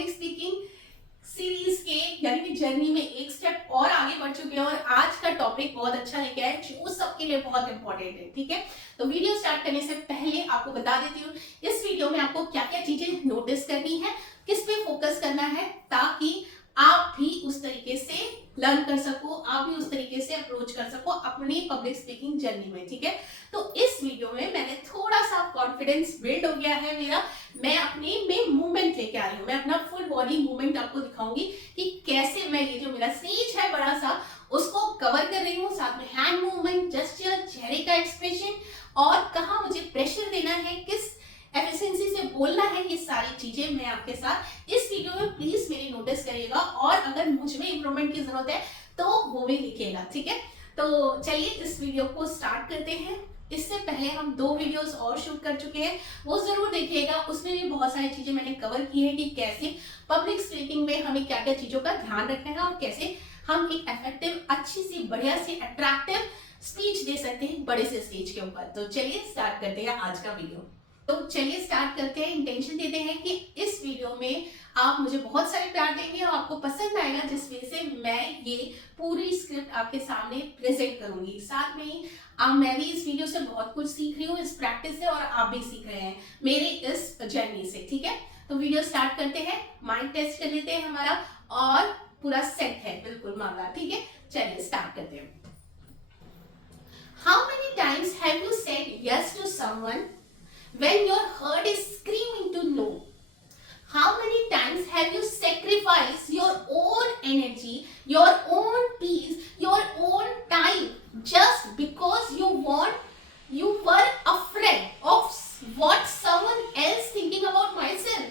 Public speaking series के यानी कि जर्नी में एक स्टेप और आगे बढ़ चुके हैं और आज का टॉपिक बहुत अच्छा लेके आए जो सबके लिए बहुत इंपॉर्टेंट है। ठीक है, तो वीडियो स्टार्ट करने से पहले आपको बता देती हूँ इस वीडियो में आपको क्या क्या चीजें नोटिस करनी है, किस पे फोकस करना है, ताकि आप भी उस तरीके से लर्न कर सको, आप भी उस तरीके से अप्रोच कर सको अपनी पब्लिक स्पीकिंग जर्नी में। ठीक है, तो इस वीडियो में मैंने थोड़ा सा कॉन्फिडेंस बिल्ड हो गया है मेरा। मैं अपने में मूवमेंट लेके आ रही हूँ, मैं अपना फुल बॉडी मूवमेंट आपको दिखाऊंगी कि कैसे मैं ये जो मेरा स्टेज है बड़ा सा उसको कवर कर रही हूँ, साथ में हैंड मूवमेंट, जेस्चर, चेहरे का एक्सप्रेशन और कहाँ मुझे प्रेशर देना है, किस एफिशिएंसी से बोलना है, ये सारी चीजें मैं आपके साथ इस वीडियो में प्लीज मेरी नोटिस करिएगा और अगर मुझ में इंप्रूवमेंट की जरूरत है तो वो भी लिखिएगा। ठीक है, तो चलिए इस वीडियो को स्टार्ट करते हैं। इससे पहले हम 2 वीडियोस और शूट कर चुके हैं, वो जरूर देखिएगा। उसमें भी बहुत सारी चीजें मैंने कवर की है कि कैसे पब्लिक स्पीकिंग में हमें क्या क्या चीजों का ध्यान रखना है और कैसे हम एक इफेक्टिव, अच्छी सी, बढ़िया सी, अट्रैक्टिव स्पीच दे सकते हैं बड़े से स्टेज के ऊपर। तो चलिए स्टार्ट करते हैं आज का वीडियो। तो चलिए स्टार्ट करते हैं। इंटेंशन देते हैं कि इस वीडियो में आप मुझे बहुत सारे प्यार देंगे और आपको पसंद आएगा, जिस वजह से मैं ये पूरी स्क्रिप्ट आपके सामने प्रेजेंट करूंगी। साथ में ही मैं भी इस वीडियो से बहुत कुछ सीख रही हूँ इस प्रैक्टिस से और आप भी सीख रहे हैं मेरे इस जर्नी से। ठीक है, तो वीडियो स्टार्ट करते हैं। माइंड टेस्ट कर लेते हैं हमारा और पूरा सेट है बिल्कुल मामला। ठीक है, चलिए स्टार्ट करते हैं। How many times have you said yes to someone when your heart is screaming to no? How many times have you sacrificed your own energy, your own peace, your own time just because you were afraid of what someone else thinking about myself?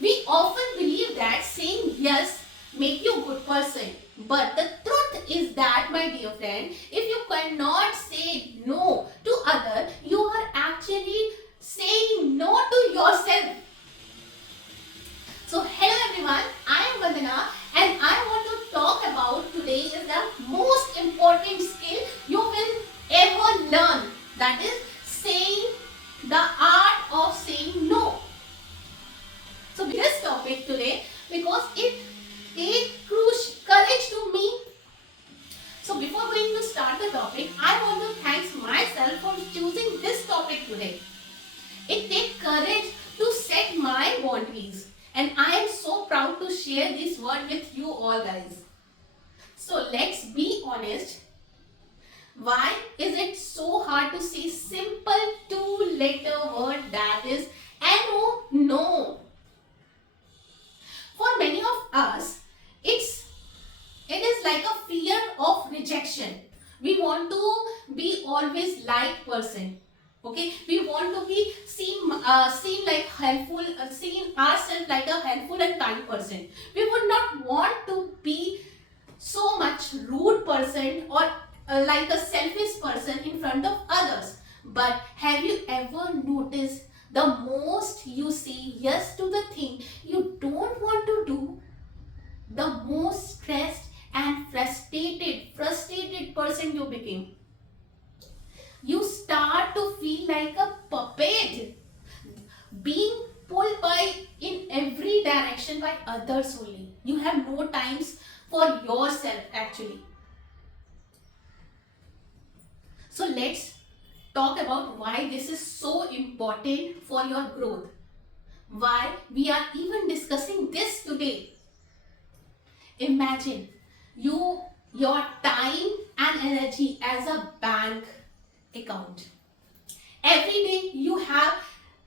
We often believe that saying yes make you a good person, but the truth is that, my dear friend, if you cannot say no to other, you are actually saying no to yourself. So hello everyone, I am Vandana and I want to talk about today is the most important skill you will ever learn, that is saying the art of saying no. So this topic today because it takes courage to me. So before going to start the topic, I want to thank myself for choosing this topic today. It takes courage to set my boundaries and I am so proud to share this word with you all guys. So let's be honest. Why is it so hard to say simple 2-letter word that is no? For many of us, it is like a fear of rejection. We want to be always liked person. Okay, we want to be seen like helpful, seen ourselves like a helpful and kind person. We would not want to be so much rude person or like a selfish person in front of others. But have you ever noticed the most you say yes to the thing you don't want to do, the most stressed and frustrated person you became? You start to feel like a puppet being pulled by in every direction by others only. You have no times for yourself actually. So let's talk about why this is so important for your growth. Why we are even discussing this today. Imagine your time and energy as a bank account. Every day you have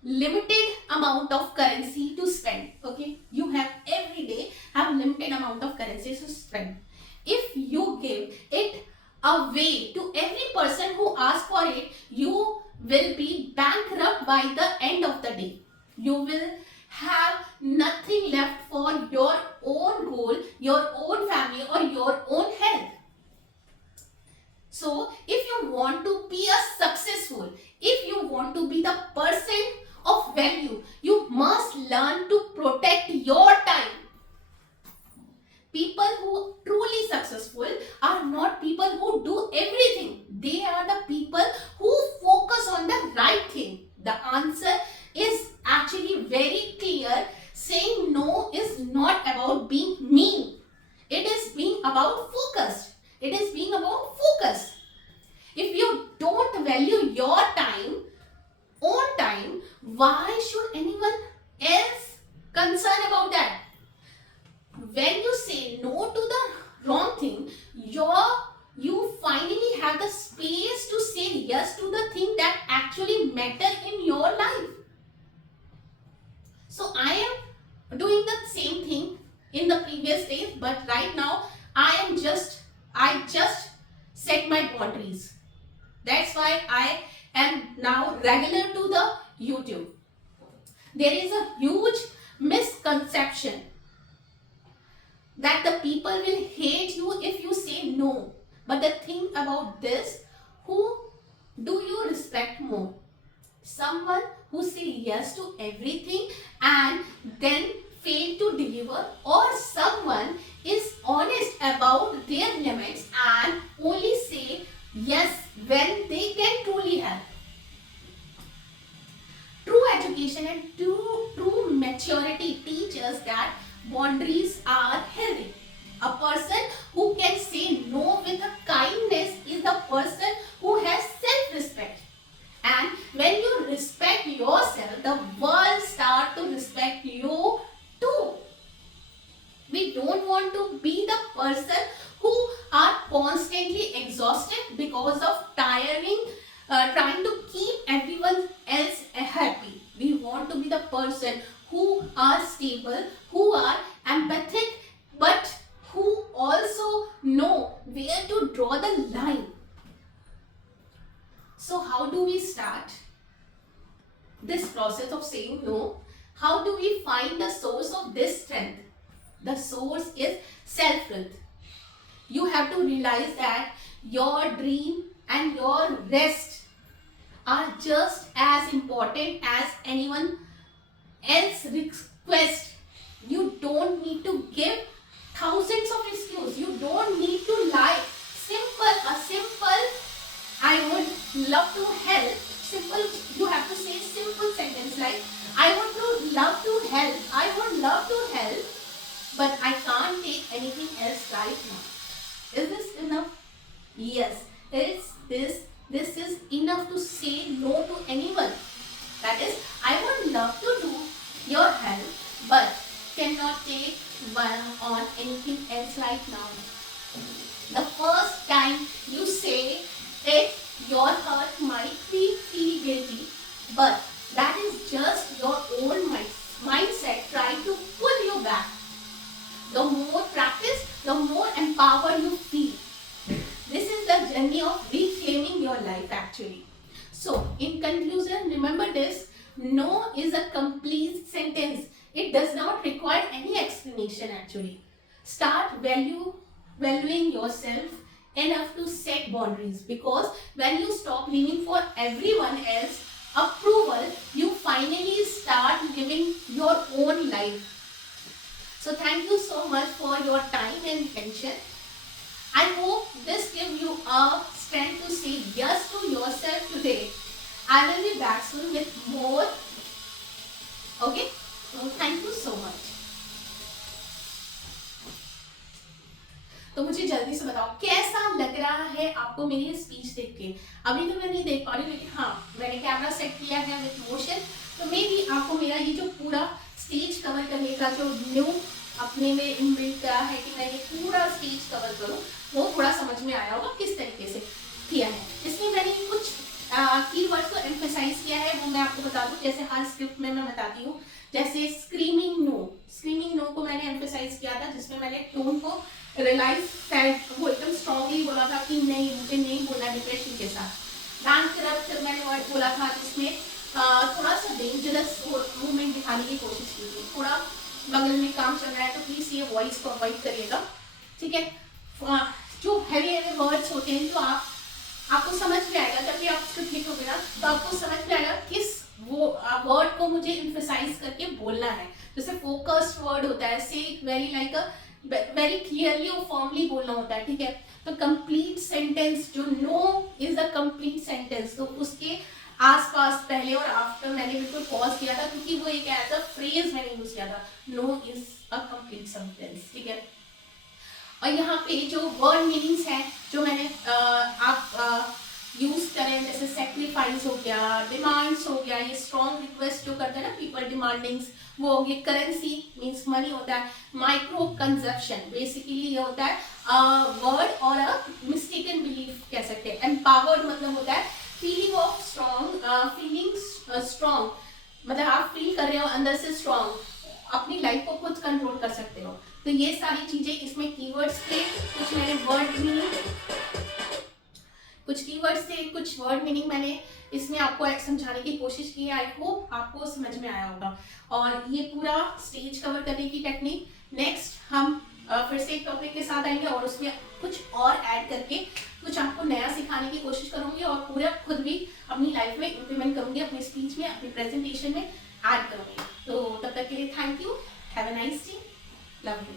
limited amount of currency to spend. Okay, you have every day have limited amount of currency to spend. If you give it away to every person who asks for it, you will be bankrupt by the end of the day. You will have nothing left for your own goal, your own family or your own health. So if you want to be a successful, if you want to be the person of value, you must learn to protect your time. People who truly successful are not people who do everything. They are the people who focus on the right thing. The answer is actually very clear. Why should anyone else concern about that? When you say no to the wrong thing, you finally have the space to say yes to the thing that actually matter in your life. So I am doing the same thing in the previous days, but right now I just set my boundaries. That's why I am now regular to the YouTube. There is a huge misconception that the people will hate you if you say no. But the thing about this, who do you respect more? Someone who say yes to everything and then fail to deliver, or someone is honest about their limits and only say yes when they can truly help. True education and true maturity teaches that boundaries are healthy. A person who can say no with a kindness is the person who has self-respect. And when you respect yourself, the world starts to respect you too. We don't want to be the person who are constantly exhausted because of trying to keep everyone else happy. We want to be the person who are stable, who are empathic, but who also know where to draw the line. So how do we start this process of saying no? How do we find the source of this strength? The source is self-truth. You have to realize that your dream and your rest are just as important as anyone else's request. You don't need to give thousands of excuses. You don't need to lie. A simple, I would love to help. Simple, you have to say simple sentence like, I would love to help. I would love to help, but I can't take anything else right now. Is this enough? Yes. This is enough to say no to anyone. That is, I would love to do your help, but cannot take one on anything else right now. The first time you say it, your heart might feel guilty, but that is just your own mindset trying to pull you back. The more practice, the more empowered you feel. This is the journey of reclaiming your life actually. So, in conclusion, remember this, no is a complete sentence. It does not require any explanation actually. Start valuing yourself enough to set boundaries, because when you stop living for everyone else's approval, you finally start living your own life. So thank you so much for your time and attention. I hope this gives you a strength to say yes to yourself today. I will be back soon with more. Okay? So thank you so much. तो मुझे जल्दी से बताओ कैसा लग रहा है आपको मेरी ये स्पीच देख के। अभी तो मैं नहीं देख पा रही, लेकिन हाँ मैंने कैमरा सेट किया है विद मोशन, तो मे भी आपको मेरा ये जो पूरा स्टेज कवर करने का जो न्यू अपने में इनबिल्ट करा है कि मैं ये पूरा स्टेज कवर करूँ, वो थोड़ा समझ में आया होगा किस तरीके से किया है। इसमें मैंने कुछ कीवर्ड्स को एम्फेसाइज किया है, वो मैं आपको बता दूं। जैसे हर स्क्रिप्ट में मैं बताती हूँ, जैसे स्क्रीमिंग नो को मैंने एम्फेसाइज किया था, जिसमें मैंने टोन को रियलाइज वो एकदम स्ट्रॉन्गली बोला था कि नहीं, मुझे नहीं बोलना डिप्रेशन के साथ। बैंक करप्ट मैंने वर्ड बोला था, जिसमें थोड़ा सा डेंजरस मूवमेंट दिखाने की कोशिश की थी। थोड़ा बगल में काम चल रहा है तो प्लीज ये वॉइस को अवॉइड करिएगा, ठीक है। जो हैवी वर्ड्स होते हैं, तो आपको समझ में आएगा जब भी आप स्क्रिप्ट लिखोगे ना, तो आपको समझ में आएगा किस वो वर्ड को मुझे एम्फसाइज करके बोलना है। जैसे फोकस्ड वर्ड होता है, से वेरी क्लियरली और फॉर्मली बोलना होता है, ठीक है। तो कंप्लीट सेंटेंस, जो no is a complete sentence, तो उसके आसपास पहले और आफ्टर मैंने बिल्कुल पॉज किया था, क्योंकि वो एक ऐसा फ्रेज मैंने यूज किया था, no is a complete sentence, ठीक है। और यहाँ पे जो वर्ड मीनिंग्स हैं, जो मैंने यूज करें, जैसे सेक्रीफाइस हो गया, डिमांड्स हो गया, ये स्ट्रॉन्ग रिक्वेस्ट जो करते हैं ना पीपल डिमांडिंग्स, वो हो गई। करेंसी मीन्स मनी होता है। माइक्रो कंजप्शन बेसिकली ये होता है वर्ड और अ मिस्टेकन बिलीफ कह सकते हैं। एम्पावर्ड मतलब होता है feeling of strong, feeling strong मतलब आप फील कर रहे हो अंदर से स्ट्रॉन्ग, अपनी लाइफ को खुद कंट्रोल कर सकते हो। तो ये सारी चीजें इसमें कीवर्ड्स थे, कुछ मैंने वर्ड मीनिंग, कुछ कीवर्ड्स थे, कुछ वर्ड मीनिंग मैंने इसमें आपको समझाने की कोशिश की है। आई होप आपको समझ में आया होगा। और ये पूरा स्टेज कवर करने की टेक्निक नेक्स्ट हम फिर से एक टॉपिक के साथ आएंगे और उसमें कुछ और ऐड करके कुछ आपको नया सिखाने की कोशिश करूंगी और पूरा खुद भी अपनी लाइफ में इम्प्लीमेंट करूंगी, अपनी स्पीच में, अपनी प्रेजेंटेशन में ऐड करूंगी। तो तब तक के लिए thank you, have a nice day, love you.